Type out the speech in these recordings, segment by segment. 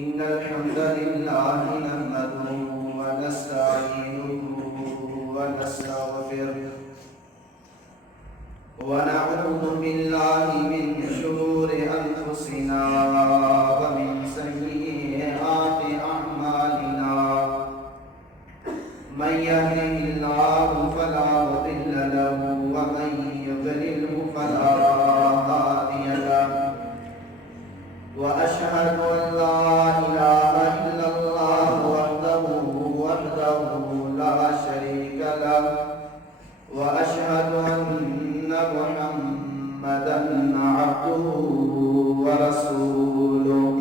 إن الحمد لله نحمده ونستعينه ونستغفره ونعوذ بالله من شرور أنفسنا ومن سيئات أعمالنا من يهده الله فلا مضل له ومن يضلله فلا هادي له وأشهد أن لا إله إلا الله وحده لا شريك له وأشهد أن محمدا عبده ورسوله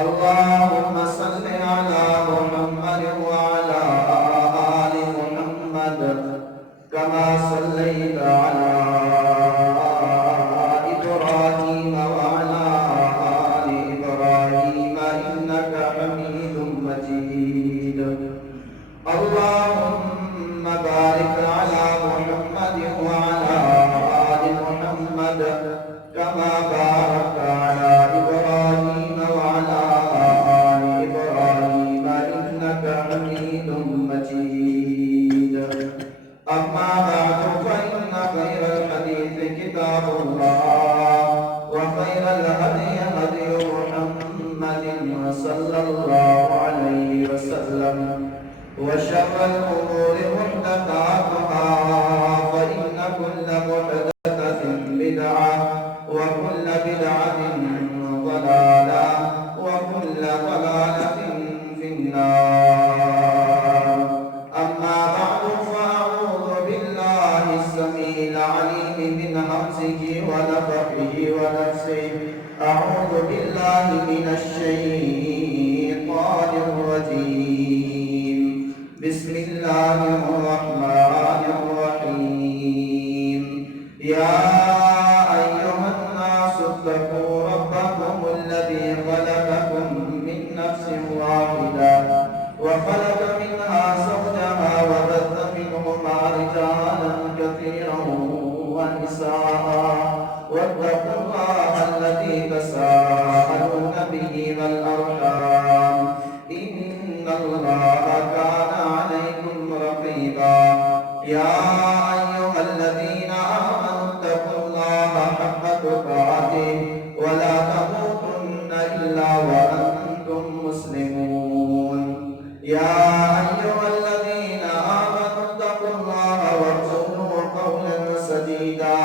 اللهم صل على محمد وعلى آل محمد كما صليت على إبراهيم وعلى آل إبراهيم إنك حميد مجيد اللهم بارك على محمد وعلى آل محمد كما باركت على إبراهيم وعلى آل إبراهيم إنك حميد مجيد أما بعد فإن خير الحديث كتاب الله وخير الهدي هدي محمد صلى الله عليه وسلم وشر الأمور محدثاتها فإن كل محدثة بدعة وكل بدعة ضلالة وكل ضلالة في النار أما بعد فأعوذ بالله السميع العليم من همزه ونفخه ونفسه أعوذ بالله من الشيطان الرجيم بسم الله الرحمن الرحيم يا أيها الناس اتقوا ربكم الذي خلقكم من نفس واحدة وخلق منها زوجها وبث منهما رجالا كثيرا ونساء واتقوا الله الذي تساءلون به والأرحام إن الله كان عليكم رقيبا يا أيها الذين آمنوا اتقوا الله حق تقاته ولا تموتن إلا وأنتم مسلمون يا أيها الذين آمنوا اتقوا الله وقولوا قولا سديدا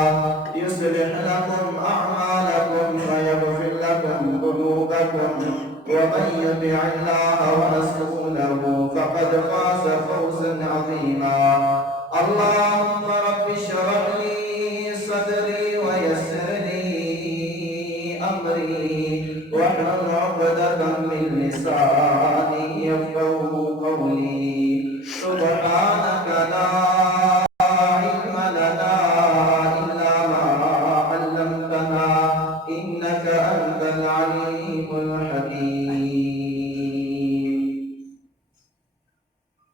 يصلح لكم أعمالكم ويغفر لكم ذنوبكم ومن يطع الله ورسوله فقد فاز فوزا عظيما اللهم رب اشرح لي صدري ويسر لي أمري واحلل عقدة من لساني يفقهوا قولي سبحانك لا علم لنا إلا ما علمتنا إنك أنت العليم الحكيم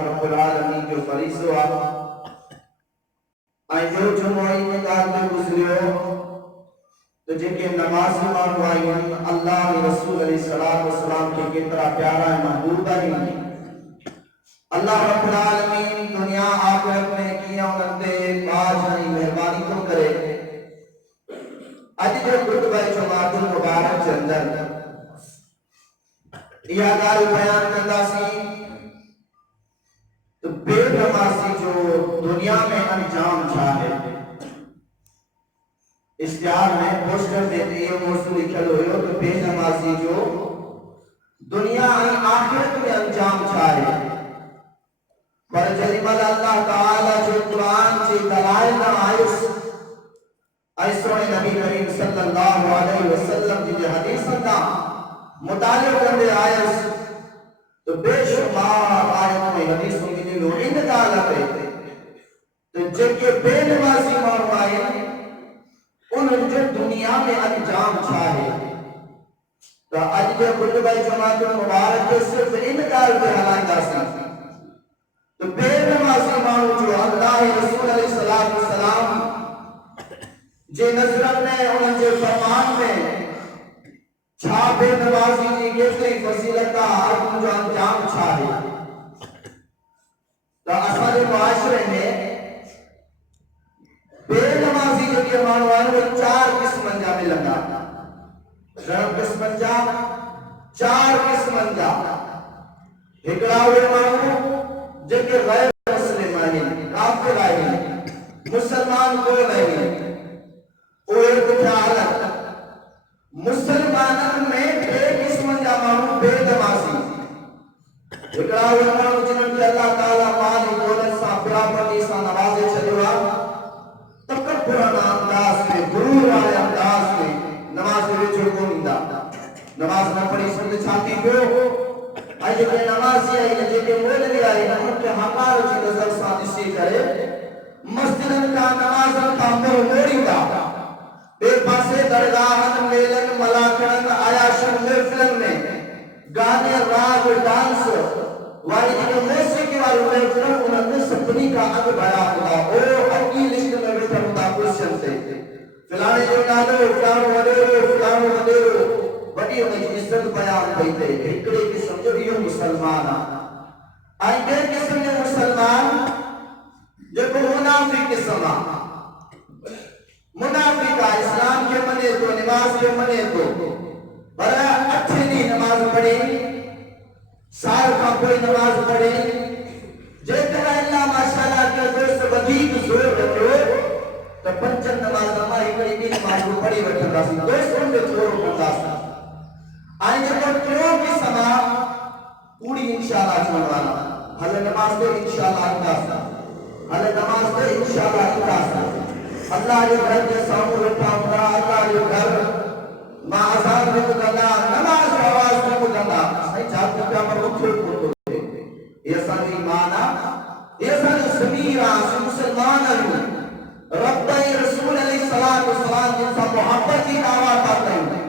رب العالمین جو فریضو آئی جو جمعی نگار میں گزریو تو جن کے نمازی مانو آئی اللہ رسول علیہ السلام کے کترا پیارا محبوب آئی اللہ رب العالمین دنیا آخرت میں کیا انتے باز نہیں مہربانی تو کرے آج جو خطبہ جماعت المبارک کے اندر یہ گال بیان کرتا سی تو بے نمازی جو دنیا میں انجام چاہے اشتہار میں پوسٹر دیتے یہ موضوع لکھل ہوئے ہو تو بے نمازی جو دنیا آخرت میں انجام چاہے پر جلیمال اللہ تعالیٰ جو قرآن سے دلائل نہ ایسو نبی کریم صلی اللہ علیہ وسلم کی حدیث کا مطالعہ کرنے آئیس تو بے شمار آیت میں حدیثوں کی دلو انتقالت ہے تو جن کے بے نمازی مانو آئے انہوں جو دنیا میں انجام چاہے تو آج جو خطبہ جماعت مبارک کے صرف انتقال پہ حلائیں دا سکتے تو بے نمازی مانو جو اللہ رسول علیہ السلام جے نظرت میں انہوں جو فرمان میں چھا بے نمازی جی کیسری فضیلتہ آدم جو انجام چھاڑے تو اصل معاشرے میں بے نمازی جو کہ مانوان وہ 4 قسم انجام لگا رب قسم انجام 4 قسم انجام ہکڑا ہوئے مانو جو کہ غیر مسلم آئے کافر آئے مسلمان کو نہیں وہ ایک حالت مسلمانوں میں بے قسم انجام بے نمازی ہکڑا ہوئے مانو جنہوں کہ اللہ تعالیٰ مالی دولت سا پراپرٹی سا نوازے چلوا تکبرانہ انداز میں غرور والے انداز میں نماز میں جو کو مندہ نماز نہ پڑھی سمجھ چھاتی پہ آئیے کہ نمازی آئی نجے کے مولوی آئی ان کے ہمارو چی نظر سانسی کرے مسجدن کا نمازن کا موڑی دا بے پاسے درگاہن میلن ملاکرن آیاشن محفلن میں گانے راگ ڈانس والی جو موسیقی والی محفلن انہوں نے سپنی کا اگ بڑا ہوا او حقی لشت میں بیٹھا ہوتا کوشن سے فلانے جو نالو فلانو ودیرو بڑی انہیں عزت بیان بیتے ایکڑے قسم جو یہ مسلمان آئی بے قسم جو مسلمان جو کو منافق قسم منافق اسلام کے منے تو نماز کے منے تو بڑا اچھی نہیں نماز پڑھی سال کا کوئی نماز پڑھی جیتنا اللہ ماشاءاللہ کے دوست ودید زور رکھو تو پنچن نماز ہماری کئی بھی نماز کو پڑھی رکھتا راسی دوستوں کے چھوڑ کرتا سا آئیں جب کیوں کی سما پوری انشاءاللہ چھوڑوانا حل نماز دے انشاءاللہ انداسا حل نماز دے انشاءاللہ انداسا اللہ جو گھر کے سامنے رکھا ہوا اللہ جو گھر ماں آزاد میں مدلہ نماز و آواز میں مدلہ صحیح چاہتے ہیں پر اٹھے پھوٹو دے یہ ساری مانا یہ ساری سمیرہ سے مسلمان ہے رب رسول علیہ السلام جن سا محبت کی دعوات آتا ہے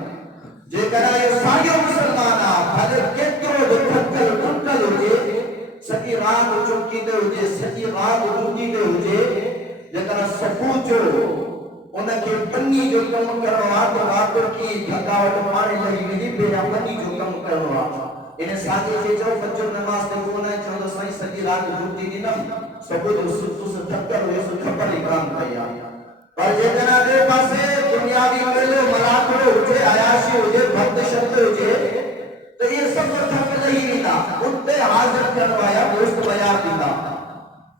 جے کہنا یہ ساریوں مسلمانہ بھلے کتروں دے تھکل ہوجے سکی رات چکی دے ہوجے سکی رات روٹی دے ہوجے جے کہنا سپوچو انہیں کے پنی جو کم کروا تو راتوں کی تھکاوٹ پانے لگی نہیں بینا پنی جو کم کروا انہیں ساتھی سے جو فجر نماز نے کونا ہے چاہتا سائی سکی رات روٹی دی نم سپوچ تو سے تھکر ہوئے سو تھپر اکرام کیا پر جے کہنا دے پاسے دنیاوی ملو ملاکڑ ہوجے عیاشی ہوجے بھت شبد ہوجے تو یہ سب تھک نہیں تھا ان پہ حاضر کروایا دوست بیار دیتا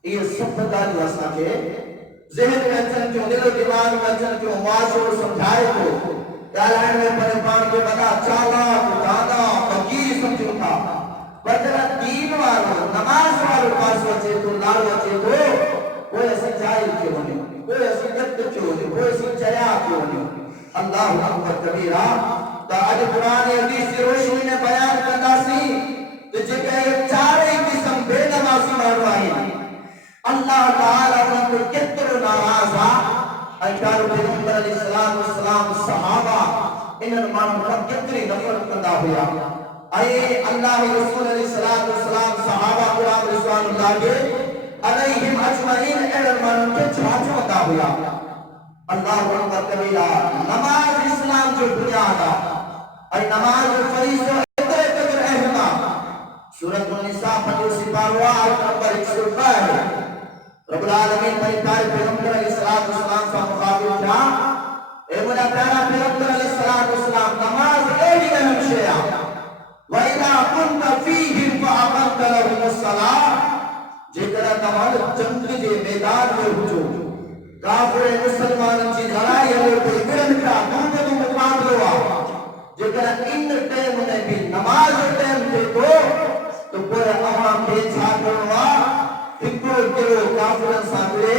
یہ سب دا جو اسا کے ذہن میں اچھن کیوں دل و دماغ میں اچھن کیوں معاشر سمجھائے کو کالائن میں پڑے پان کے بدا چالا دادا فقیر سمجھو تھا پر جنا دین والو نماز والو پاس وچے تو لال وچے تو کوئی ایسی جائل کیوں نہیں کوئی ایسی جد کیوں نہیں کوئی ایسی چیا کیوں نہیں اللہ اکبر کبیرہ تا آج قرآن حدیث کی روشنی نے بیان کرتا سی تو جے کہ یہ چارے قسم بے نمازی ماروائی اللہ تعالیٰ انہوں کو کتر ناراضا ایکار پیغمبر علیہ السلام صحابہ انہوں مانو کا کتری نفرت کرتا ہوا اے اللہ رسول علیہ السلام صحابہ کرام رضوان اللہ علیہم اجمعین علمان کے چھاچو عطا ہویا اللہ اکبر کبیرہ نماز اسلام جو بنیاد اے نماز فریض اتنے قدر اہم سورۃ النساء 55 آیت نمبر 162 رب العالمین بھائی پیارے پیغمبر علیہ السلام کا مخاطب تھا اے میرا پیارا پیغمبر علیہ السلام نماز ایک اہم شے وَإِذَا كُنْتَ فِيهِمْ فَأَقَمْتَ لَهُمُ الصَّلَاةَ جیکر تمام جنگ کے میدان میں ہوجو کافر مسلمان کی لڑائی ہے کوئی گرن کا دودھ تو مقابل ہوا جیکر ان ٹائم نے بھی نماز ٹائم تھے تو پورے عوام کے چھاکر ہوا فکر کرو کافر ساتھے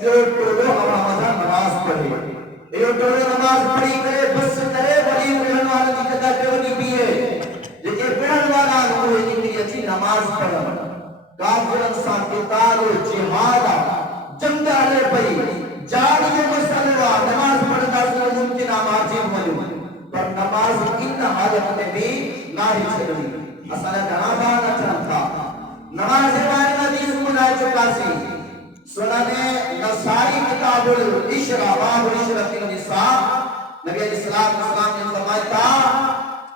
جو ٹولو عوام نماز پڑھے یہ ٹولو نماز پڑھی کرے بس کرے بڑی بڑھن والا کی جگہ کرنی بھی ہے لیکن بڑھن والا ہوئے جنگی اچھی نماز پڑھن کافرن ساتھ قتال و جہاد جنگ علی پئی جان جو مسئلہ نماز پڑھنا سے ممکن واجب ہو پر نماز ان حالت میں بھی نہ ہی چھڑی اصل جہاں نہ چاہتا نماز ہمارے حدیث منا چکا سی سنن نسائی کتاب العشرہ باب عشرۃ النساء نبی علیہ السلام نے فرمایا تھا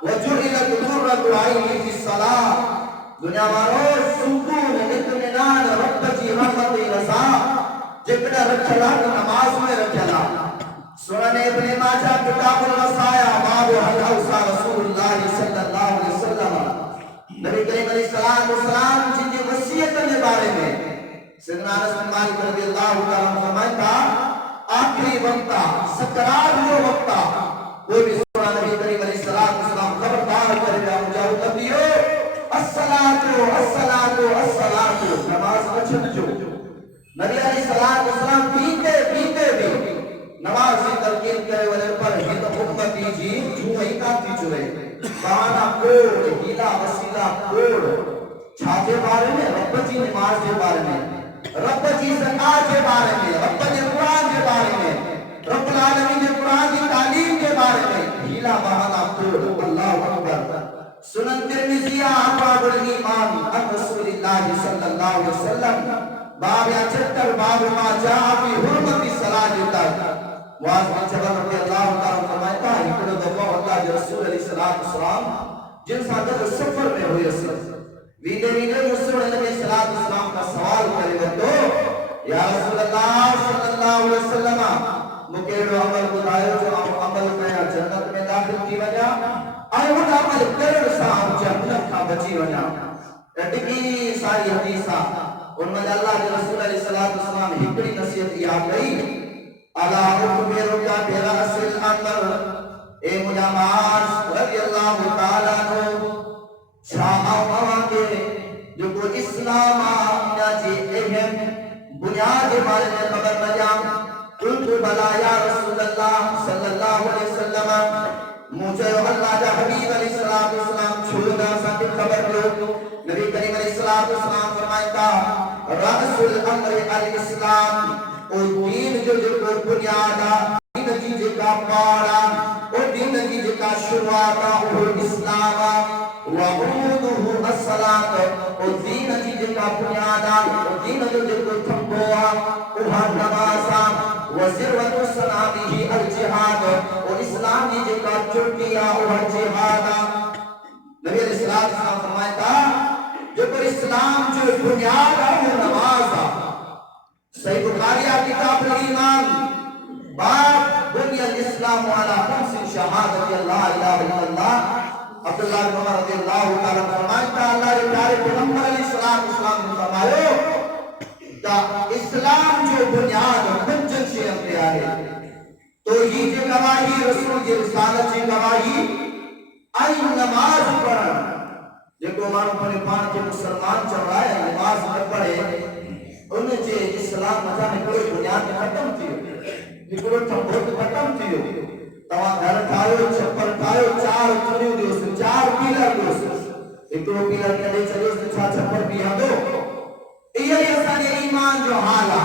وَجُعِلَتْ قُرَّةُ عَيْنِي فِي الصَّلَاةِ دنیا والوں سکون اطمینان رب کی رحمت رضا جتنا رکھلا نماز میں رکھلا سنن ابن ماجہ کتاب الوصایا باب حل اوصى رسول اللہ صلی اللہ علیہ وسلم نبی کریم علیہ السلام جن کی وصیت کے بارے میں سیدنا انس بن مالک رضی اللہ تعالیٰ عنہ فرماتا آخری وقت سکرات جو وقت کوئی بھی سورہ نبی کریم علیہ السلام خبردار کرے مجاو تبدیو الصلاة نماز بچن جو نبی علیہ السلام پیتے بھی نماز سے تلقین کرے والے پر ہی تو حکمتی جی جو ہی کافی چورے بہانا کوڑ ہیلا وسیلہ کوڑ چھاتے بارے میں رب جی نماز کے بارے میں رب جی زکاة کے بارے میں رب جی قرآن کے بارے میں رب العالمین کے قرآن کی تعلیم کے بارے میں ہیلا بہانا کوڑ اللہ اکبر سنن ترمذی ابواب الایمان عن رسول اللہ صلی اللہ علیہ وسلم باب 76 باب ما جاء فی حرمت الصلاۃ معاذ بن جبل رضی اللہ تعالی فرماتا ہے کہ دفعہ اللہ کے رسول علیہ السلام جن ساتھ سفر میں ہوئے ویدے مسلم نبی صلی اللہ علیہ وسلم کا سوال کرے تو یا رسول اللہ صلی اللہ علیہ وسلم مکیڑو عمل بتائے جو عمل کیا جنت میں داخل کی وجہ آئے وہ عمل کرن صاحب جنت کا بچی وجہ اتنی ساری حدیثہ ان میں اللہ کے رسول علیہ السلام ہکڑی نصیحت یاد گئی اللہ اکبر کا برأس الامر اے مجامعات رضی اللہ تعالیٰ عنہ شاہ مواقع جو کو اسلام آمنا جی اہم بنیاد بارے میں خبر مجام قلت بلا یا رسول اللہ صلی اللہ علیہ وسلم مجھے اللہ کا حبیب علیہ السلام چھوڑنا ساتھ خبر دو نبی کریم علیہ السلام فرمائتا رأس الامر الاسلام او دین جو کو بنیادا دین جی کا پارا او دین جی کا شروعاتا او اسلام وعمودہ الصلاة او دین جی کا بنیادا او دین جو کو تھمکوا اوہا نمازا وزروت سلامی الجہاد اور اسلام جی کا چٹیا اوہا جہادا نبی علیہ السلام فرمائتا جو پر اسلام جو بنیادا او نمازا صحیح بخاریہ کتاب الایمان باب بنی الاسلام علی خمس شہادت اللہ الہ الا اللہ عبداللہ بن عمر رضی اللہ تعالیٰ فرمائتا اللہ کے پیارے پیغمبر علیہ السلام نے فرمایا کہ اسلام جو بنیاد پنجن سے انبیاء ہے تو یہ جو گواہی رسول کی رسالت سے گواہی آئی نماز پڑھن دیکھو مانو پڑھے پان کے مسلمان چل رہا ہے نماز نہ پڑھے انہیں جے اسلام مجھا میں کوئی بنیاد ختم تھیو نکلو تھمبوت ختم تھیو توا گھر ٹھائیو چھپر ٹھائیو چار چنیو دیو سے چار پیلر دیو سے ایک دو پیلر کدے چلیو سے چھا چھپر بھی ہاں دو یہ ایسا نے ایمان جو حالا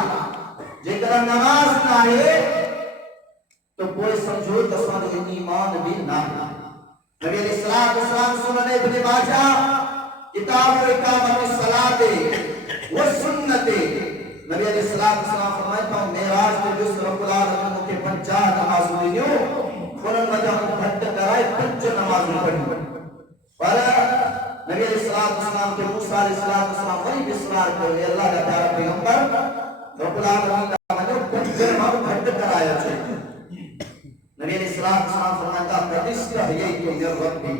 جکر نماز نہ ہے تو کوئی سمجھو تسان ایمان بھی نہ ہے نبی علیہ السلام سنن ابن ماجہ کتاب اقامت الصلاۃ و سنت، نبی علیہ السلام فرماتا ہوں معراج میں جس رب العالمین کے 50 نماز دیو قرآن مجا گھٹ کرائے 5 نماز پڑھی، اور نبی علیہ السلام کے موسیٰ علیہ السلام وہی اصرار کرے اللہ کا پیارا پیغمبر رب العالمین کا مجھے 5 نماز گھٹ کرایا چاہیے۔ نبی علیہ السلام فرماتا فَإِسْتَحْيَيْتُ مِنْ رَبِّي،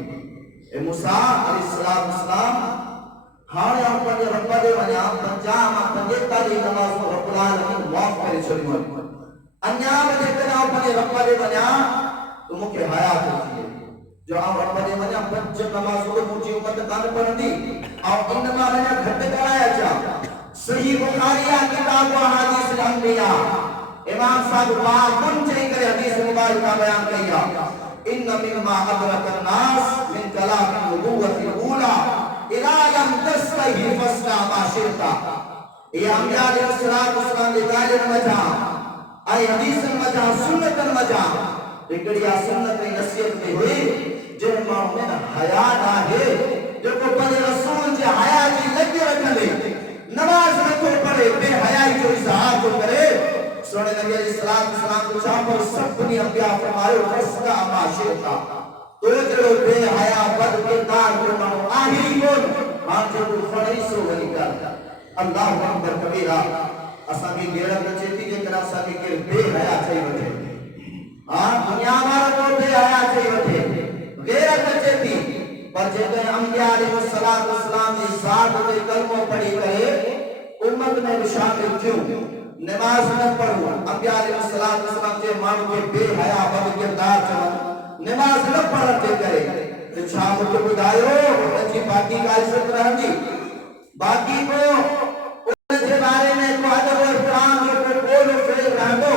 اے موسیٰ علیہ السلام ہاڑے آپ پر رب دے ونیا پنجام پنجتا دی نماز رب العالمین معاف کرے چھوڑی ہوئی انیام دے کر آپ پر رب دے ونیا تو مکہ حیات ہوتی ہے جو آپ رب دے ونیا پنج نماز کو مجھے امت کان پر دی آپ انما ونیا گھٹ کرایا چاہ صحیح بخاریہ کتاب و حدیث الانبیاء امام صاحب بابن چاہی کرے حدیث مبارکہ بیان کیا ان مما ادرک الناس من کلام النبوت الاولا اذا لم تستحی فاسنع ما شئت، یہ انبیاء علیہ السلام دے دائر مجا آئی حدیث مجا سنت مجا ایکڑیا سنت نصیحت میں ہوئی جن ماں میں حیا نہ ہے جو کو پڑے رسول جے حیا جی لگے رکھلے نماز میں کو پڑے بے حیائی جو اظہار کو کرے سونے نبی علیہ السلام کو چاہ پر سب دنی انبیاء فرمائے فاسنع ما شئت، تو جو بے حیا بد کردار جو مانو آہی کون مان جو فرعی سو غنی کر اللہ اکبر کبیرہ اسا کی غیرت چیتی کے طرح اسا کی بے حیا چاہیے وٹھے دنیا ہمارا کو بے حیا چاہیے وٹھے غیرت چیتی پر جب انبیاء علیہ السلام کی ذات کے کلموں پڑھی کرے امت میں شامل کیوں نماز نہ پڑھو انبیاء علیہ السلام کے مانو کے بے حیا بد کردار چاہیے نماز نہ پڑھتے کرے تو شام کو بدایو جی باقی کا عزت رہن جی باقی کو ان کے بارے میں کو ادب و احترام جو کو قول و فعل رہ دو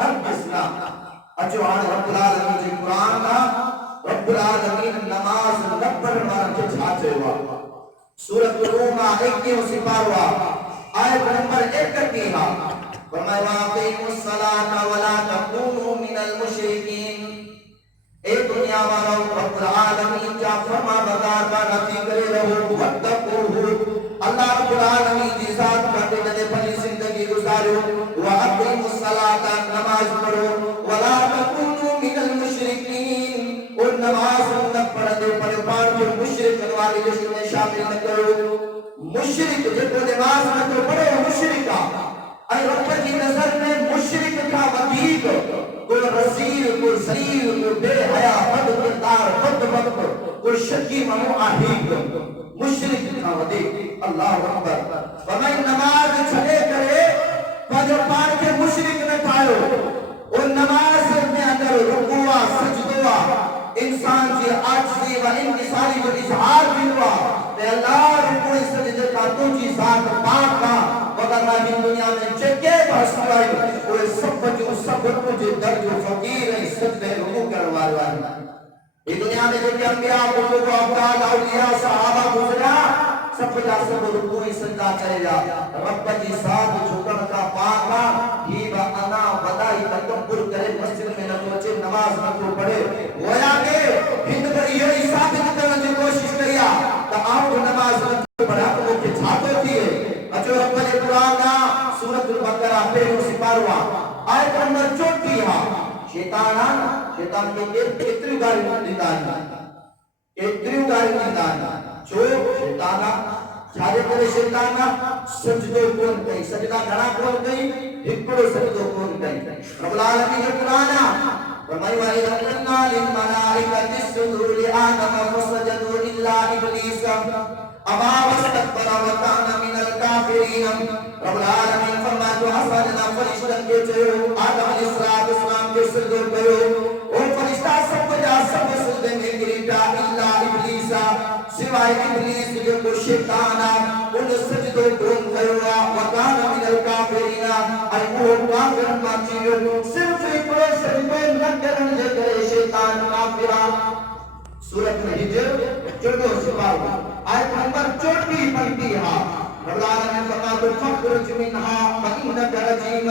ہر اسلام اچھو آن رب العالمین جی قرآن کا رب العالمین نماز نہ پڑھنا کے چھاچے ہوا سورۃ الروم 21 سپارہ آیت نمبر 31 فرمایا واقیموا الصلاۃ ولا تکونوا من المشرکین، اے دنیا والوں رب العالمین کیا فرما بردار کا نتی کرے رہو واتقوہ اللہ رب العالمین کی ذات کرتے جنے پنی زندگی گزارو واقیموا الصلاۃ نماز پڑھو ولا تکونوا من المشرکین اور نماز نہ پڑھنے پر پار جو مشرک والی لسٹ میں شامل نہ کرو مشرک جب نماز نہ پڑھو مشرکا اے رب کی نظر میں مشرک کا وطیق کوئی رزیل کوئی ذلیل کوئی بے حیا بد کردار بدبخت کوئی شکی منو آہیگ مشرک کا وطیق اللہ اکبر فرمائے نماز چھڑے کرے فجر پار کے مشرک نہ کھائو اور نماز میں اندر رکوع سجدہ انسان کی عاجزی و انکساری جو اظہار بھی ہوا کہ اللہ رکوع سجدہ کا تو کی ذات پاک کا مگر میں دنیا میں چکے بحث کرائی کوئی سب جو سب جو درج و فقیر ہے سجدہ رکوع کروا رہا ہے یہ دنیا میں جو انبیاء بزرگ و افضال اولیاء صحابہ گزرا سب جا سب رکوع سجدہ کرے گا رب کی ذات جھکن کا پاکا ہی با انا بدائی تکبر کرے مسجد میں نہ سوچے نماز نہ تو پڑھے گویا کہ ہند پر یہ ثابت کرنے کی کوشش کیا کہ آپ نماز نہ تو پڑھا تو وہ کے چھاتے تھی اچھو رب نے قرآن کا سورۃ البقرہ پہلو سپارہ آیت نمبر 34 شیطان کے اتری گاری دیدان جو شیطانا چھاڑے کرے شیطانا سجدو کون کئی سجدہ گھڑا کون کئی ہکڑو سجدو کون کئی رب العالمین کے قرآن فرمائی وَإِذَا قُلْنَا لِلْمَلَائِكَةِ اسْجُدُوا لِآدَمَ فَسَجَدُوا إِلَّا إِبْلِيسَ أَبَى وَاسْتَكْبَرَ وَكَانَ مِنَ الْكَافِرِينَ رب العالمین فرمایا تو حسنہ فرشتہ کے چہو آدم علیہ السلام کے سجدو کرو اور فرشتہ سب جا سب سجدے میں گریٹا الا ابلیس سوائے ابلیس جو کو شیطانا ان سجدو کون کروا وکان من الکافرین ای وہ کافر ماچیو صرف ایک سجدے نہ کرنے کے شیطان کافرا سورۃ الحجر 14 سپارہ آیت نمبر 34 پڑھتی ہے رب العالمین فرماتا ہے فخرج منها فإنك رجيم،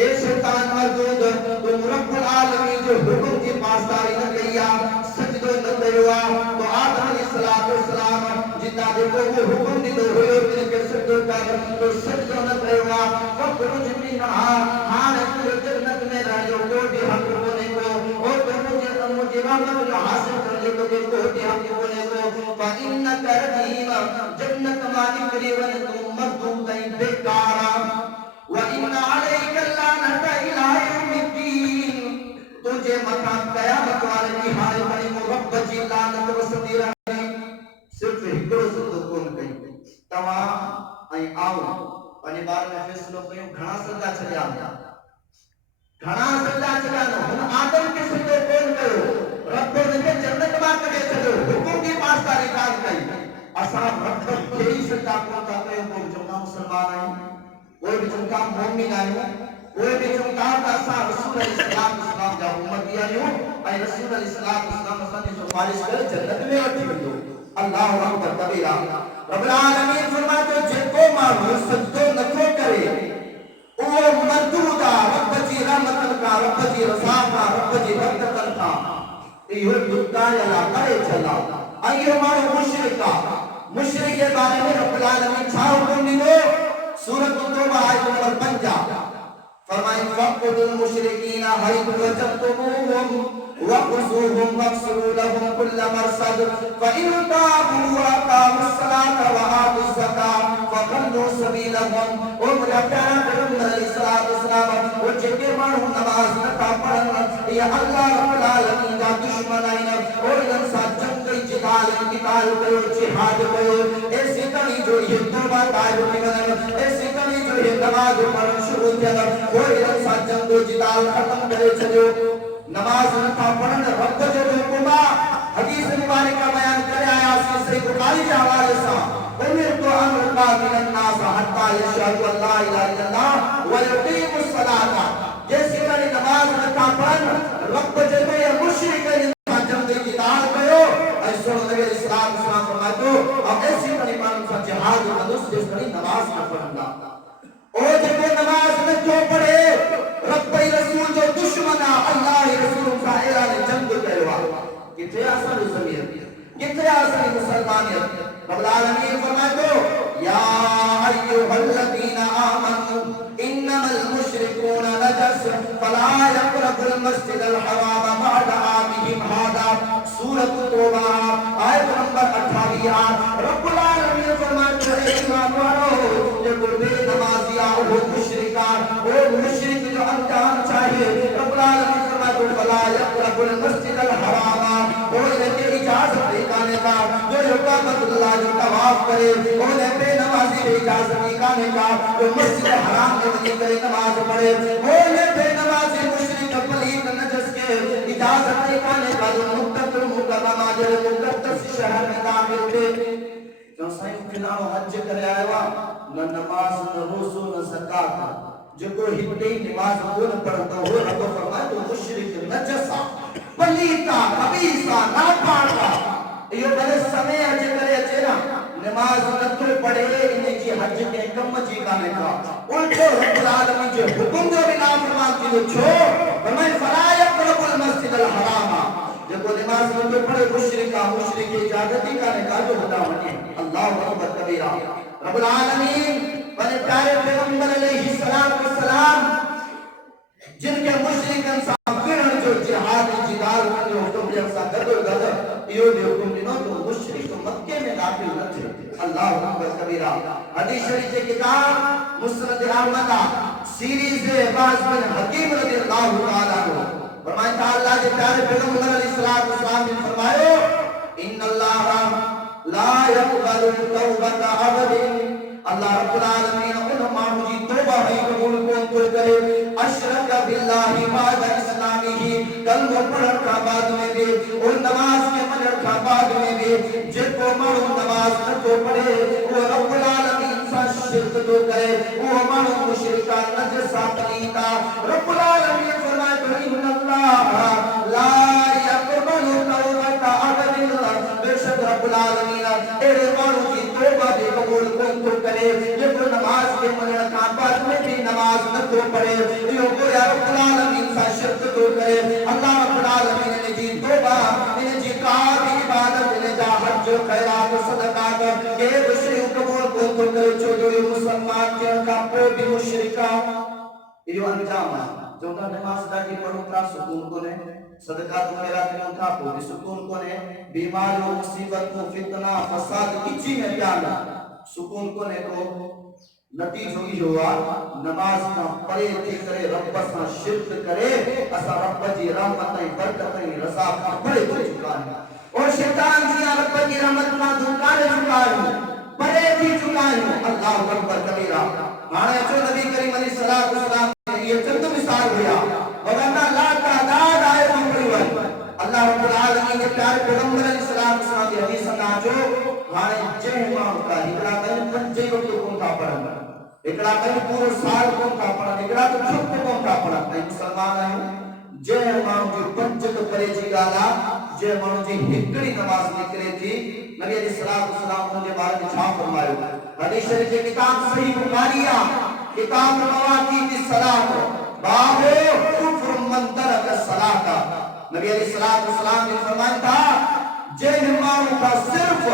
اے شیطان مردود تم رب العالمین جو حکم کی پاسداری نہ کیا سجدو نہ ہوا تو آدم علیہ السلام جتا دیکھو وہ حکم دی دو ہوئے جن کے سجدو کر تو سجدو نہ ہوا فخرج منہا ہاں پورے جنت میں رہو کوئی حق ہونے کو اور مجھے رحمت جو حاصل کر لے تو کوئی حق ہونے کو فإنک رجیم جنت مانی قریباً تم مردوم تین بیکارا وَإِنَّ عَلَيْكَ اللَّعْنَةَ إِلَىٰ يَوْمِ الدِّينِ تجھے مقام قیامت والے کی ہائے بڑی رب جی لعنت وسدی رہی صرف ہکڑو سندو کون کہیں تمام ائیں آؤ پنی بار میں فیصلو کیوں گھنا سجا چلیا ہن آدم کے سندو کون کہو رب نے جنت ماں کڑے چلو حکم کی پاس تاری کار کئی اصحاب رب کھیئی سجا کون تھا کہو کو جمعہ مسلمان آئیں کوئی بھی چمکا مومن آئیو کوئی بھی چمکا تاسا رسول علیہ السلام جا امتی آئیو اے رسول علیہ السلام نے سفارش کر جنت میں وٹی ویندو اللہ اکبر کبیرہ رب العالمین فرماتے جے کو مانو سجدو نکو کرے او مردودا رب جی رحمت کا رب جی رضا کا رب جی برکت کا ایو دکا یا کرے چلا ایو مانو مشرک کے بارے میں رب العالمین چھا حکم دیو سورۃ توبہ آیت نمبر 50 فرمائے فَقُدُ الْمُشْرِكِينَ حَيْثُ وَجَدْتُمُوهُمْ وَخُذُوهُمْ وَاقْصُرُوا لَهُمْ كُلَّ مَرْصَدٍ فَإِنْ تَابُوا وَأَقَامُوا الصَّلَاةَ وَآتَوُا الزَّكَاةَ فَخَلُّوا سَبِيلَهُمْ اور میرا پیارا پیغمبر علیہ السلام وہ جے مانو نماز نہ پڑھن یا اللہ رب العالمین کا دشمن آئین اور انسان جنگ جدال انتقال کرو جہاد کرو ایسی کمی جو یہ توبہ قائم کرن ایسی کمی جو یہ نماز پڑھن شروع کیا کوئی انسان جنگ جدال ختم کرے چلو نماز نہ پڑھن رب جو حکم حدیث مبارکہ بیان کرے آیا صحیح بخاری کے حوالے سے امرت ان اقاتل الناس حتى يشهدوا ان لا اله الا الله ويقيموا الصلاه جیسی میں نماز نہ پڑھن رب جو یہ مشرک انسان جنگ جدال کرو ایسو نبی اسلام فرماتے ہو اب ایسی بڑی مان سے جہاد و دوسری بڑی نماز نہ پڑھنا او جب نماز نہ کیوں پڑھے رب رسول جو دشمن اللہ رسول کا اعلان جنگ کروا کتنے آسان ضمیر کتنے آسان مسلمانیت رب العالمین فرماتے ہو یا ایھا الذین آمنوا انما المشركون نجس فلا يقربوا المسجد الحرام بعد عامهم هذا سورۃ توبہ آیت نمبر 28 رب العالمین فرماتے ہیں ایمان والو یہ بے نمازیاں وہ مشرکان وہ مشرک جو انجام چاہیے رب العالمین فرماتے ہیں فلا يقربوا المسجد الحرام انہیں کی اجازت نکالنے کا جو کعبۃ اللہ جو طواف کرے انہیں بے نمازی کی اجازت نکالنے کا جو مسجد حرام میں نہیں کرے نماز پڑھے انہیں بے نمازی مشرک پلید نجس کے اجازت نکالنے کا جو مقدس مکرمہ جو مقدس شہر میں داخل تھے جو سائیں فلانو حج کرے آئے وا نہ نماز نہ روزو نہ زکات جو کو ہندی نماز کو نہ پڑھتا ہو رب فرمائے تو مشرک نجسا پلیتا خبیثا ناپاکا یہ بڑے سمے حج کرے چیرا نماز نہ تو پڑھے انہیں جی حج کے کم جی کانے کا الٹو رب العالمین جو حکم جو بھی نافرمان کی جو چھو فرمائے فلا یقربوا المسجد الحرام جب وہ نماز نہ تو پڑھے مشرک اجازت ہی کانے کا جو بتا ونی اللہ اکبر کبیرہ رب العالمین بڑے پیارے پیغمبر علیہ السلام جن کے مشرک انسان جو جہاد جدال کرنے حکم دیا ساتھ گدر یہ حکم دینا تو مشرک مکے میں داخل نہ تھے اللہ اکبر کبیرہ حدیث شریف کی کتاب مسند احمد سیریز باز بن حکیم رضی اللہ تعالیٰ عنہ فرمائے تھا اللہ کے پیارے پیغمبر علیہ السلام نے فرمایا ان اللہ لا يقبل توبۃ عبد اللہ رب العالمین ان معمولی توبہ ہے قبول کون کرے اشرک باللہ بعد اسلامہ کلمہ پڑھ کا بعد میں بھی اور نماز کے پڑھ کا بعد میں بھی جن کو مانو نماز نہ تو پڑھے وہ رب العالمین سے شرک تو کرے وہ مانو مشرکان نجسا پلیتا رب العالمین فرمائے ان اللہ لا يقبل توبۃ عبد بے شک رب العالمین اے مانو کی توبہ بھی قبول کون کرے یہ کو نماز کے پڑھنے کا بعد میں بھی نماز نہ تو پڑھے یہ کو یا رب العالمین سے شرک تو کرے اللہ رب العالمین نے جی توبہ نے جی کہا جو خیرات و صدقات کے بشری قبول کو تو کرے جو مسلمان کے کا کو بھی مشرکہ یہ انجام ہے جو نماز دا کی پڑھو تھا سکون کو نے صدقات و خیرات میں تھا کو بھی سکون کو نے بیماری و مصیبت کو فتنہ فساد کچی میں پیانا سکون کو نے کو نتیجہ ہی ہوا نماز نہ پڑھے تھی کرے رب سے شرک کرے اسا رب جی رحمتیں برکتیں رضا پڑھے تو چکا ہے اور شیطان جی رب جی رحمت نہ دھکارے چکا ہے پڑھے تھی چکا ہے اللہ اکبر کبیرہ مانے جو نبی کریم علیہ الصلوۃ والسلام یہ چند مثال ہوا وگرنہ لا تعداد آئے پڑھی ہوئی اللہ رب العالمین کے پیارے پیغمبر علیہ السلام کی حدیث سمجھو مانے جہمام کا ہکڑا کہیں پنجے وقت کون تھا پڑھنا ہکڑا کہیں پورے سال کون تھا پڑھنا ہکڑا تو چھپ کون تھا پڑھنا نہیں مسلمان آئے جہمام جو پنجے تو کرے جی گالا جہمام جی ہکڑی نماز نکلے تھی نبی علیہ السلام ان کے بارے میں چھاپ فرمائے حدیث شریف کے کتاب صحیح بخاریہ کتاب مواقیت الصلاۃ باب کفر من ترک الصلاۃ نبی علیہ السلام نے فرمایا تھا جہمام کا صرف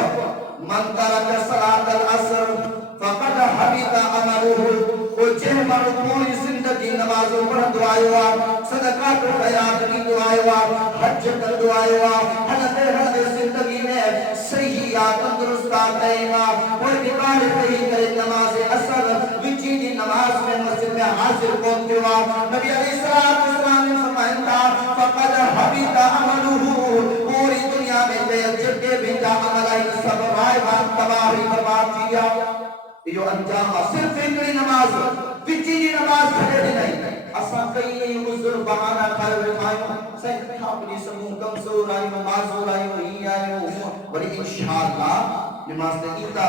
من ترک صلاۃ العصر فقد حبط عمله وہ جہمام پوری زندگی نمازوں پڑھ دعائے صدقات و خیرات کی دعائے حج کر دعائے ہر زندگی میں صحیح تندرست آئینا کوئی بیمار نہیں کرے نماز اثر وچی دی نماز میں مسجد میں حاضر کون دیوا نبی علیہ السلام نے فرمایا تھا فقد حبط عمله پوری دنیا میں جتنے بھی عمل آئی سب رائے بات تباہی برباد کیا یہ جو انجام صرف ایک نماز وچی دی نماز کھڑے نہیں اساں کئی عذر بہانہ کر رکھائیں صحیح اپنی سموں کمزور آئی معذور آئی وہی آئی بڑی انشاءاللہ نماز تے ایتا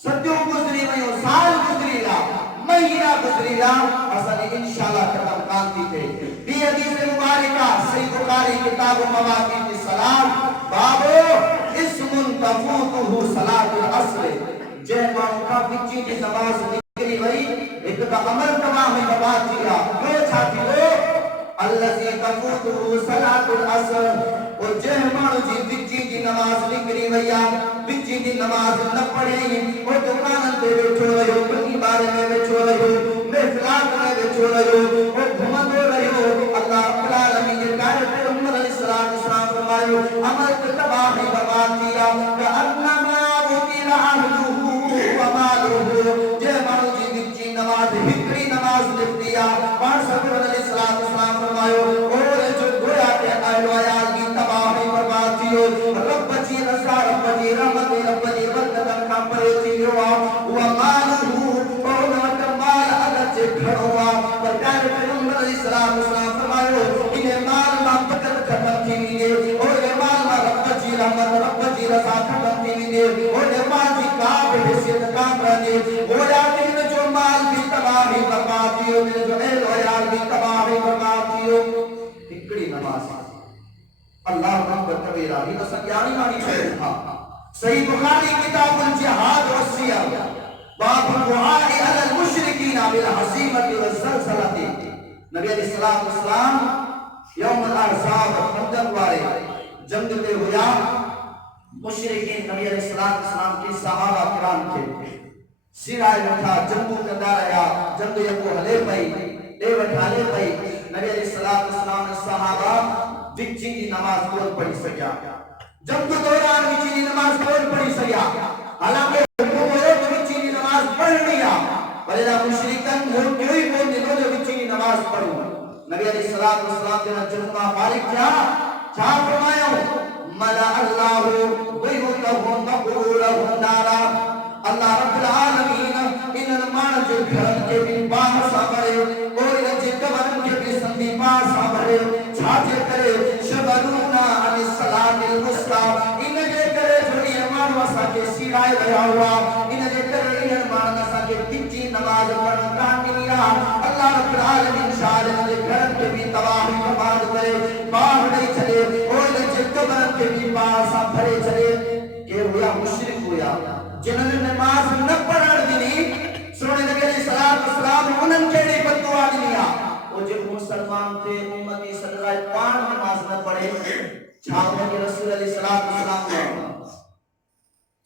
ستیوں گزری میں سال گزری گا مہینہ گزری گا اساں انشاءاللہ ختم کانتی تھے یہ حدیث مبارکہ صحیح بخاری کتاب مواقیت الصلاۃ باب اسم تفوتہ صلاۃ العصر جہمام کا بچی کی نماز نکلی وئی ایک کا عمل تمام ہے برباد کیا وہ چھاتی لو الذی تفوتہ صلاۃ العصر اور جہمام جی بچی کی نماز نکلی وئی بچی کی نماز نہ پڑھی وہ دکان پہ بیٹھو رہے ہو پنی بارے میں بیٹھو رہے ہو محفلات میں بیٹھو رہے ہو وہ گھومت رہے ہو اللہ رب العالمین کے پیارے پیغمبر علیہ السلام فرمائے عمل کو تباہی برباد کیا کہ انما وکیل عہدہ جہمام جی بچی نماز ہکڑی نماز لکھ دیا اور سبر علیہ السلام فرمائے اور جو گویا کہ اہل و عیال کی تباہی برباد کیو رب جی رضا رب جی رحمت رب جی برکت کا پریتی ہوا ومالہ اور مال اگر کھڑوا پر پیارے پیغمبر علیہ السلام فرمائے انہیں مال میں برکت ختم تھی نہیں اور مال میں رب جی رحمت رب جی رضا ختم تھی نہیں اور مال جی کام حیثیت کام رہے وہ یاکین جو مال بھی تباہی برباد کیو جو اہل و عیال بھی تباہی برباد کیو ہکڑی نماز اللہ اکبر کبیرہ یہ تو سکیانی مانی چھوڑ تھا صحیح بخاری کتاب الجہاد و سیار باب دعاء علی المشرکین بالحزیمۃ والزلزلۃ نبی علیہ السلام یوم الاحزاب خندق والے جنگ میں ہوا مشرکین نبی علیہ السلام کی صحابہ کرام کے سرائے اٹھا جنگو کردا رہا جنگ یکو ہلے پئی لے وٹھالے پئی نبی علیہ السلام نے صحابہ وچی کی نماز کون پڑھی سکیا جنگ دوران وچی کی نماز کون پڑھی سکیا حالانکہ حکم ہے وچی کی نماز پڑھنی ہے بلکہ مشرکان وہ کیوں ہی بول دے جو وچی کی نماز پڑھو نبی علیہ السلام نے جنگ فارغ کیا کیا فرمایا ملا اللہ بیوتہم وقبورہم نارا اللہ رب العالمین ان مان جو گھر کے بھی پاسا بڑے اور ان جی قبر کے بھی سندی پاسا بڑے چھاتے کرے شبرونا علی الصلاۃ الوسطی ان جے کرے جو ایمان واسا کے سیرائے گیا ہوا ان جے کرے ایمان واسا کے تیجی نماز پڑھن کاملیا اللہ رب العالمین شاہ ان جے گھر کے بھی تباہی برباد کرے باہر نہیں چلے اور ان جے قبر کے بھی پاسا بھرے چلے کہ ہوا مشرک ہوا جنہوں نے نماز نہ پڑھن دینی سننے نبی علیہ السلام انہوں کیڑی بددعا دنیا وہ جو مسلمان تھے امتی صدقہ پان نماز نہ پڑھے چھاؤں کے رسول علیہ السلام نے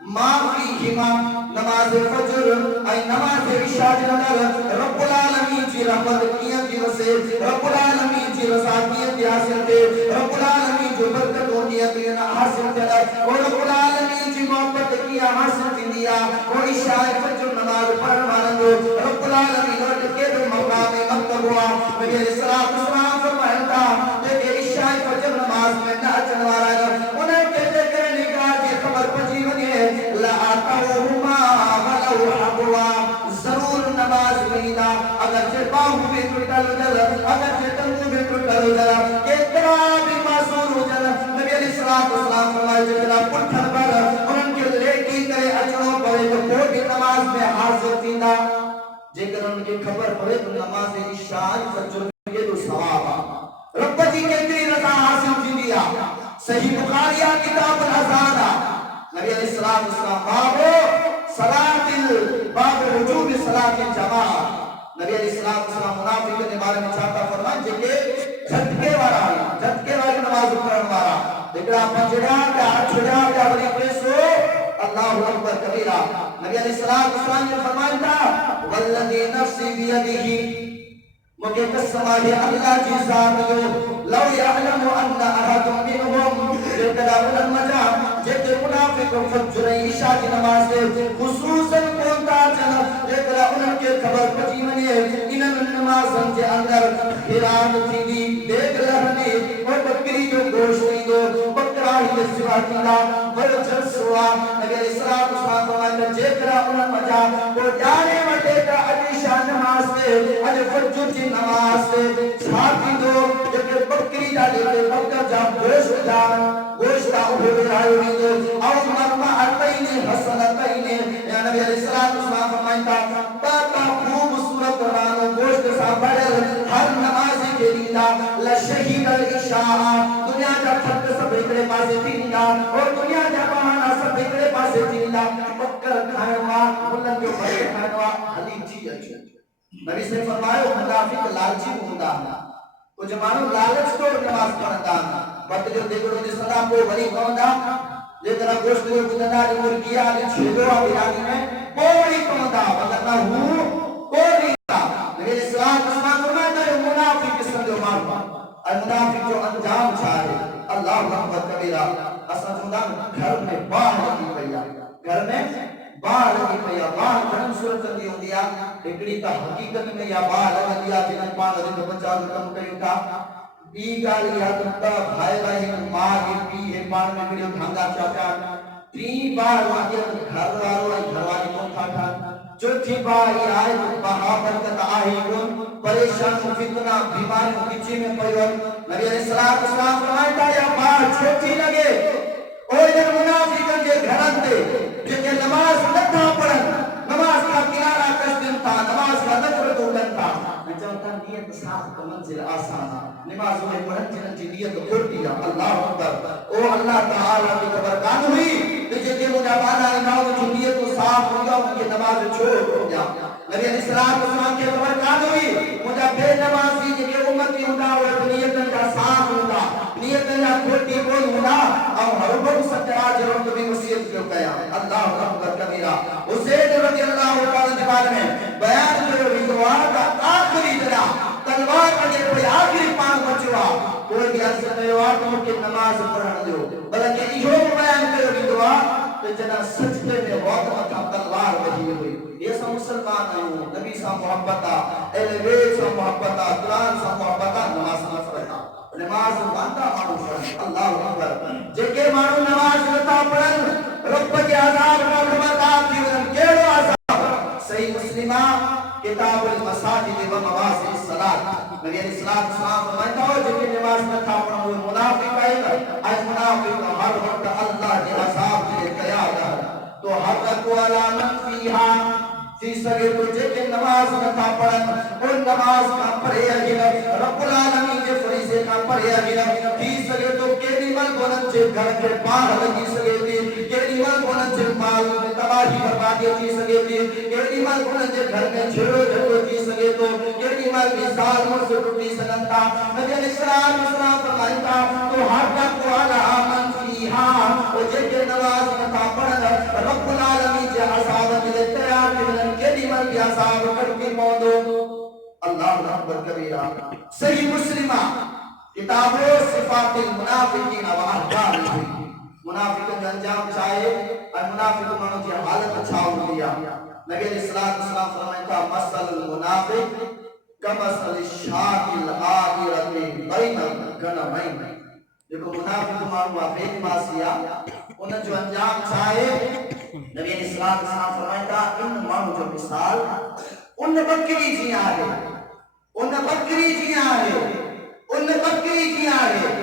ما فیہما نماز فجر ای نماز عشاء جنگر رب العالمین جی رحمت کیا کی وسے رب العالمین جی رضا کی حاصل تے رب العالمین جو برکت ہوتی ہے دینا حاصل تے اور رب العالمین جی محبت کیا حاصل دیا اور عشاء فجر نماز پڑھن والے رب العالمین اور کے دو مقام مکتب ہوا نبی علیہ السلام فرمایا تھا کہ عشاء فجر نماز میں نہ چلوا رہا ہے انہیں کہتے کہ نگاہ کی خبر پجی بنے لا آتاؤہما ولو حبوا ضرور نماز مہینہ اگر سے باہو میں ٹوٹا ہو جلا اگر سے تنگو میں ٹوٹا ہو جلا کہ اتنا بھی معصور ہو جلا نبی علیہ السلام فرمائے جلا پٹھن پر انہوں کے لیٹی کرے اچھوں پڑے تو کوئی نماز میں حاضر تھینا جے کر ان کی خبر پڑے تو نماز عشاء فجر کے دو ثواب رب جی کے تیری رضا حاصل تھی دیا صحیح بخاریہ کتاب الازانہ نبی علیہ السلام بابو صلاة باب وجوب صلاة الجماعہ نبی علیہ السلام منافق کے بارے میں چاہتا فرمائیں جے کہ جھٹکے والی نماز پڑھن والا دیکھا پنجڑا کا چھڑا کا بڑی پریسو اللہ اکبر کبیرہ نبی علیہ السلام نے فرمایا تھا والذی نفسی بیدہ مجھے قسم ہے اللہ کی ذات لو یعلم ان احد منهم يتداول المجا جے منافق فجر عشاء کی نماز سے خصوصاً کونتا چلا لیکن ان کے خبر پچی منے انہاں نمازن کے اندر حیران تھی دی دیکھ لہنی اور بکری جو گوشت دو بکرا ہی سوا کیلا ورچر سوا نبی علیہ السلام فرمایا جے کرا انہاں مجا وہ جانے مٹے کا عشاء نماز سے اج فجر کی نماز سے چھاتی دو کہ بکری دا لے بکر جا گوشت دا اوہ رائے دو او مرمہ اتین حسنتین یا نبی علیہ السلام فرمائتا تاکہ خوب صورت رانو گوشت سامبھر ہر نمازی کے لینا لشہید العشاء دنیا جا تھک سب ایکڑے پاسے تینگا اور دنیا جا بہانا سب ایکڑے پاسے تینگا بکر کھائنوا ملن جو بھائی کھائنوا حلیم چی اچھو نبی سے فرمایا منافق لالچی ہوندہ وہ جمانو لالچ تو نماز پڑھتا بات جو دیکھو جس صدا کو ولی ہوندہ لیکن گوشت کو کتنا جو مرکیہ آلی چھلو آبی آلی میں کوئی ہوندہ وگرنا ہوں کوئی ہوندہ لیکن اسلام اسلام فرمائے تو منافق قسم جو مارپا منافق جو انجام چاہے اللہ اکبر کبیرہ اصلا جمدہ گھر میں باہر کی پہیا گھر میں باہر لگی پیا باہر جنم صورت دی ہوندیا ایکڑی تا حقیقت میں یا باہر لگا دیا جنن پان دے بچا کم کئی تھا بی گالی آدم تا بھائی بھائی ماں کی پی ہے پان میں کڑی دھانگا چاچا تین بار وہاں گھر والو گھر والی کون تھا تھا چوتھی بار یہ آئے تو بہا برکت آئی کن پریشان فتنہ بیمار کچی میں پریور نبی علیہ السلام فرمائے تھا یا بار چھوٹی لگے اوہ جن منافقن کے گھرن دے کہ نماز نتھا پڑھن نماز کا کنارہ کشدن تھا نماز کا نفر دوڑن تھا میں چاہتا نیت صاف کا منزل آسانا نماز انہیں پڑھن جنن جی نیت کھوڑ دیا اللہ اکبر او اللہ تعالیٰ کی خبرکان ہوئی تجھے کہ مجھا بانا انہاں جو نیت کو صاف ہو گیا ان کی نماز چھوڑ ہو گیا نبی علیہ السلام کی خبرکان ہوئی مجھا بے نمازی جنہیں امتی ہوتا اور نیت کا صاف ہوتا نیت کا کھوٹی بول ہوتا اور ہر بڑھ سکرا جرم تو بھی وسیعت کیوں کیا اللہ اکبر کبیرہ حسین رضی اللہ تعالیٰ کے بارے میں بیان کرو ریزوار کا آخری جنا تلوار اگر کوئی آخری پانگ بچوا کوئی بھی حسن ریوار تو کہ نماز پڑھن دیو بلکہ ایہو بیان کرو ریزوار کہ جنا سجدے میں وقت مطا تلوار بہی ہوئی یہ سا مسلمان آئیوں نبی سا محبتا اہل بیت سا محبتا قرآن سا محبتا نماز نفرتا نماز بانتا مانو پڑھن اللہ اکبر جے مانو نماز نتا پڑھن رب کے عذاب کا خبردار تھی ودن کیڑو عذاب صحیح مسلمہ کتاب المساجد و مواضع الصلاة نبی علیہ السلام فرمائتا ہو جے نماز نتا پڑھن وہ منافق آئے آج منافق ہر وقت اللہ کے عذاب کے تیار ہے تو حرک والا من فیہا فی سگے تو جے کہ نماز نتا پڑھن اور نماز کا پڑھے اگینا رب العالمین کے فریضے کا پڑھے اگینا فی سگے تو کیلی مل بولن چے گھر کے باہر لگی سگے تھی کیلی مل بولن چے مال میں تباہی بربادی تھی سگے تھی کیلی مل بولن چے گھر میں چھڑو جھڑو تھی سگے تو کیلی مل مثال مر سے ٹوٹی سگن تھا نبی علیہ السلام فرمائتا تو ہر کا قوالا من فی فیہا او جے نماز نتا پڑھن رب العالمین جے عذاب دے تیار کرن کیڑی من کے عذاب کر کے موندو اللہ اکبر کبیرہ صحیح مسلمہ کتاب صفات المنافقین و احوالہم منافق کا انجام چاہے اور منافق مانو کی حالت چھا ہوئی نبی علیہ السلام فرمایا تھا مثل المنافق کمثل الشاة العاقرۃ بین الغنمین دیکھو منافق مانو بے معصیہ ان جو انجام چاہے نبی علیہ السلام فرمایا تھا ان مانو جو مثال ان بکری جی آئے ان بکری جی آئے ان بکری جی آئے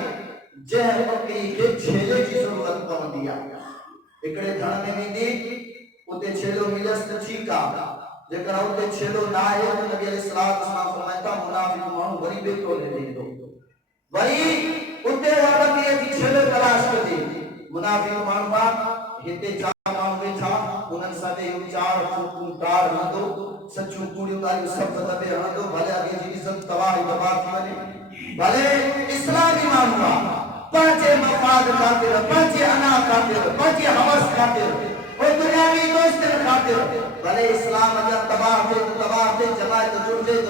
جے بکری کے چھیلے کی ضرورت پڑ دیا ایکڑے دھڑنے میں دی اتے چھیلو ملس چیکا جے کرا اتے چھیلو نہ آئے تو نبی علیہ السلام فرمایا تھا منافق مانو بری بے تو لے دے دو بری اتے بکری کی چھیلو تلاش کر دی منافق مانو با ہتے چار مانو بیٹھا انہاں سبے چار کار نہ دو سچو کوڑی تاری سب دبے ہن دو بھلے اگے جی عزت تباہ تباہ تھی ونے بھلے اسلامی مانو پانچے مفاد خاطر پانچے انا خاطر پانچے حوث خاطر اور دنیاوی دوست خاطر بھلے اسلام اگر تباہ تھے جماعت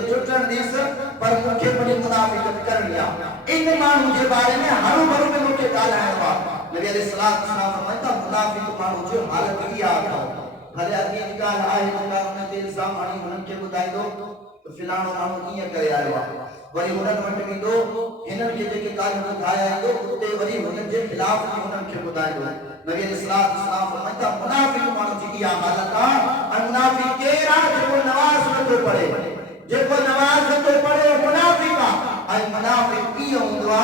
جٹن دیس پر مکھے بڑی منافقت کر لیا ان مانو کے بارے میں ہرو بھرو میں مکھے کالا ہے نبی علیہ السلام فرماتا منافق مانو جو حالت کی آتا بھلے اگے نکال آئے اللہ نے دل الزام ہنی ہنن کے بتائی دو تو فلانو مانو کیے کرے آئے وری ہنن وٹ بھی دو ہنن کے جے کے کال ہنن آیا تو تے وری ہنن جے خلاف ہنن کے بتائی دو نبی علیہ السلام فرماتا منافق مانو جی حالت منافق کے راہ کو نماز نہ پڑھے جے کو نماز نہ پڑھے منافق اے منافق کی ہوندوا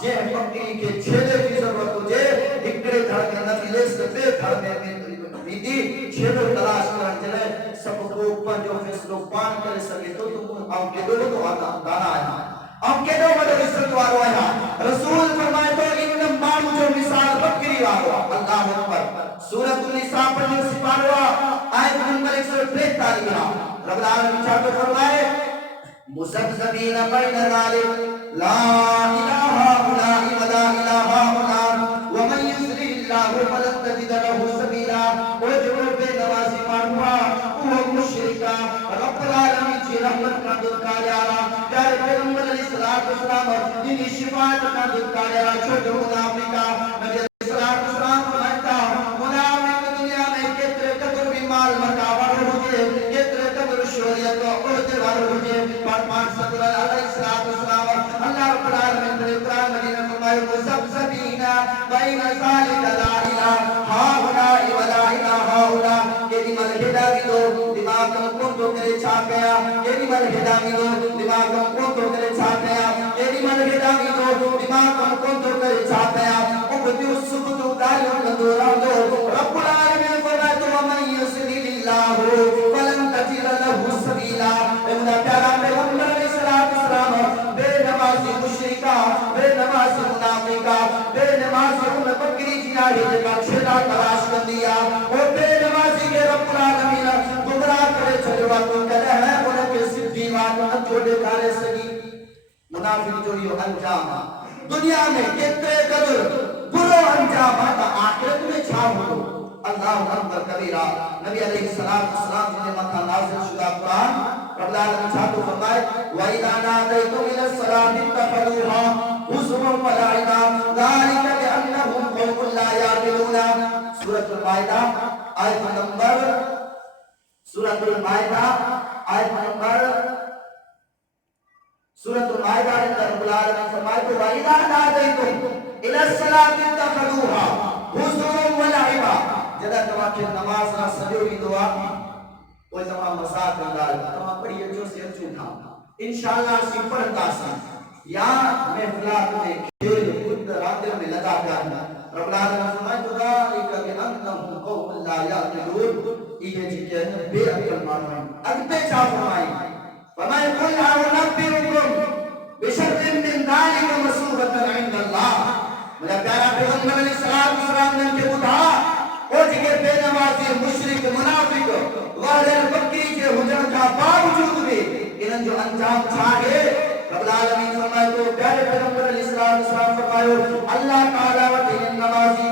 جے بکری کے چھیلے کی ضرورت ہو جے اکڑے دھڑ کے نبی لے سکتے دھڑ میں بیتی چھیلو تلاش کر چلے سب کو اوپر جو فیصلو پان کر سکے تو تم آپ کے دو تو دانا آیا آپ کے دو بڑے عزت وارو آیا رسول فرمائے تو ان مانو جو مثال بکری وارو اللہ اکبر سورۃ النساء پر جو سپارو آیت نمبر 143 رب العالمین چاہتے فرمائے مذبذبین بین ذالک لا الہ الا ولا الہ الا ومن یضلل اللہ فلن تجد له سبیلا او جو بے نمازی مانوا وہ مشرکا رب العالمین کی رحمت کا دکاریا پیارے پیغمبر علیہ السلام ان شفاعت کا دکاریا چھوٹو منافقا نبی علیہ السلام فرماتا منافق دنیا میں کتنے قدر بیمار مکاور ہوجے کتنے قدر شہریت و عہدے وار ہوجے پاک صلی اللہ علیہ السلام اللہ رب العالمین نے قرآن مجید میں فرمایا مذبذبین بین ذالک لا الہ ہاؤلاء ولا الہ ہاؤلاء کہ مل ہدا بھی دو دماغ کو تو کرے چھا گیا کہ مل ہدا بھی دو دماغ کو تو کرے چھا گیا کہ مل ہدا بھی دو دماغ کو تو کرے چھا گیا او جو سب تو دالو دو دو رب العالمین فرمایا تو من یسلیل اللہ فلن تجد له سبیلا اے پیارا پیغمبر علیہ السلام بے نمازی مشرکا بے نمازی منافقا بے نمازی ان بکری جنا ہے جا چھلا تلاش کر دیا او بے نمازی کے رب العالمین گمراہ کرے چھلوا تو کرے ہے ان کے صدی وات چھوڑے کھارے سکی منافق جو یہ انجام دنیا میں کتنے قدر برو انجام آتا آخرت میں چھا ہو اللہ اکبر کبیرہ نبی علیہ السلام نے مکہ نازل شدہ قرآن رب العالمین چھاتو فرمائے وَإِذَا نَادَيْتُمْ إِلَى الصَّلَاةِ اتَّخَذُوهَا هُزُوًا وَلَعِبًا ذَلِكَ بِأَنَّهُمْ قَوْمٌ لَا يَعْقِلُونَ سورۃ المائدہ آیت نمبر سورۃ المائدہ آیت نمبر سورۃ المائدہ رب العالمین فرمائے وَإِذَا نَادَيْتُمْ إِلَى الصَّلَاةِ اتَّخَذُوهَا هُزُوًا وَلَعِبًا جدا تماکے نماز نہ سجو کی دعا کوئی تمام مساعد اندار تمام پڑھی اچھو سے اچھو تھا انشاءاللہ سی پڑھتا سا یا محفلات میں کھیل خود راتر میں لگا کرنا رب العالمین فرمائے تو ذالک بِأَنَّهُمْ قَوْمٌ لَا يَعْقِلُونَ یہ جی کہ بے عقل مانوائیں اگتے چاہ فرمائیں فرمائے قُلْ أَنُبِّئُكُمْ بِشَرٍّ مِّن ذَلِكَ مَثُوبَةً عِندَ اللَّهِ میرا پیارا پیغمبر علیہ السلام نے کے بتا او جگہ بے نمازی مشرک منافق غیر بکری کے حجر کا باوجود بھی انہوں جو انجام چھاڑے رب العالمین فرمائے تو پیارے پیغمبر علیہ السلام فرمائے اللہ تعالیٰ و دین نمازی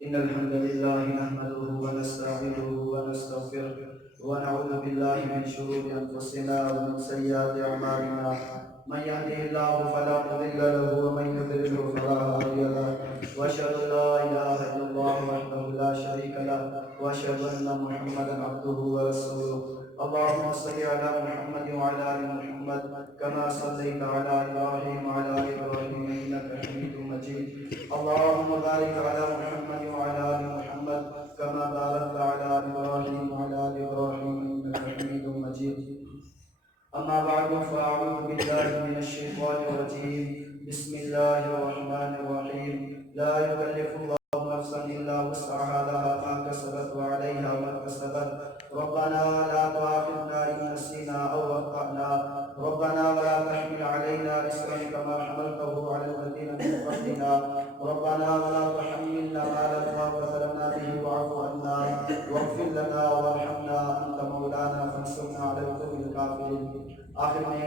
إن الحمد لله نحمده ونستعينه ونستغفره ونعوذ بالله من شرور أنفسنا ومن سيئات أعمالنا من يهده الله فلا مضل له ومن يضلل فلا هادي له وأشهد أن لا إله إلا الله وحده لا شريك له وأشهد أن محمدا عبده ورسوله اللهم صل على محمد وعلى آل محمد كما صليت على إبراهيم وعلى آل إبراهيم إنك حميد مجيد اللهم بارك على محمد وعلى آل محمد كما باركت على إبراهيم وعلى آل إبراهيم إنك حميد مجيد أما بعد فأعوذ بالله من الشيطان الرجيم بسم الله الرحمن الرحيم لا يكلف الله نفسا إلا وسعها لها ما كسبت وعليها ما اكتسبت ربنا لا تؤاخذنا إن نسينا أو أخطأنا ربنا ولا تحمل علينا إصرا كما حملته على الذين من قبلنا ربنا ولا تحملنا ما لا طاقة لنا به واعف عنا واغفر لنا وارحمنا أنت مولانا فانصرنا على القوم الكافرين آخر میں